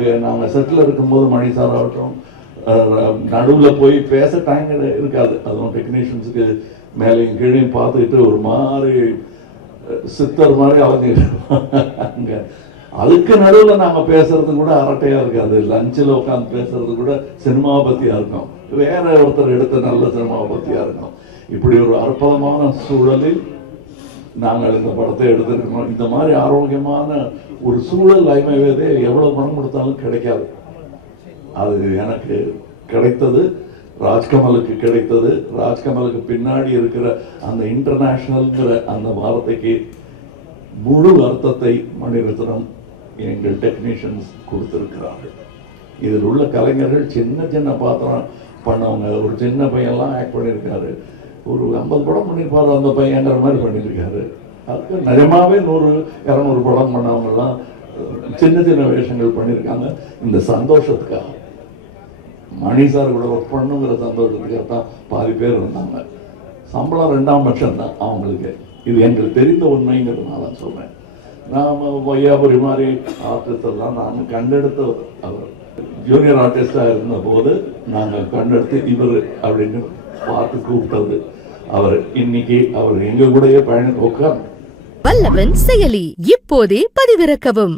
அங்கே நாங்கள் செட்டில் இருக்கும்போது மணி சார் ஆகட்டும், நடுவில் போய் பேச டைம் இருக்காது. அதுவும் டெக்னீஷியன்ஸுக்கு மேலேயும் கீழையும் பார்த்துக்கிட்டு ஒரு மாதிரி சித்தர் மாதிரி அங்கே அதுக்கு நடுவில் நாங்கள் பேசுறது கூட அரட்டையாக இருக்காது. லஞ்சில் உட்காந்து பேசுறது கூட சினிமாவை பற்றியாக இருக்கும், வேற ஒருத்தர் எடுத்த நல்ல சினிமாவை பற்றியாக இருக்கும். இப்படி ஒரு அற்புதமான சூழலில் நாங்கள் இந்த படத்தை எடுத்திருக்கோம். இந்த மாதிரி ஆரோக்கியமான ஒரு சூழல் ஐமையதே எவ்வளவு பணம் கொடுத்தாலும் கிடைக்காது. அது எனக்கு கிடைத்தது, ராஜ்கமலுக்கு கிடைத்தது. ராஜ்கமலுக்கு பின்னாடி இருக்கிற அந்த இன்டர்நேஷனல்ங்கிற அந்த வார்த்தைக்கு முழு அர்த்தத்தை மணிரத்னம் எங்கள் டெக்னீஷியன்ஸ் கொடுத்திருக்கிறார்கள். இதில் உள்ள கலைஞர்கள் சின்ன சின்ன பாத்திரம் பண்ணவங்க. ஒரு சின்ன பையன்லாம் ஆக்ட் பண்ணியிருக்காரு, ஒரு 50 படம் பண்ணியிருப்பாரு அந்த பையங்கிற மாதிரி பண்ணியிருக்காரு. அதுக்கு நிஜமாவே 100-200 படம் பண்ணவங்கலாம் சின்ன சின்ன வேஷங்கள் பண்ணியிருக்காங்க. இந்த சந்தோஷத்துக்காக, மணி சார் கூட ஒர்க் பண்ணுங்கிற சந்தோஷத்துக்காக தான் பாதி பேர் இருந்தாங்க. சம்பளம் 2ஆம் பட்சம் தான் அவங்களுக்கு. இது எங்களுக்கு தெரிந்த உண்மைங்கிறதுனால சொல்கிறேன். நாம் வையாபுரி மாதிரி ஆர்டிஸ்ட் எல்லாம் நான் கண்டெடுத்த அவர் ஜூனியர் ஆர்டிஸ்டாக இருந்த போது நாங்கள் கண்டெடுத்து இவர் அப்படின்னு பார்த்து கூப்பிட்டது அவர். இன்னைக்கு அவர் எங்க கூடயே பயணம் உட்கார். வல்லவன் செயலி இப்போதே பதிவிறக்கவும்.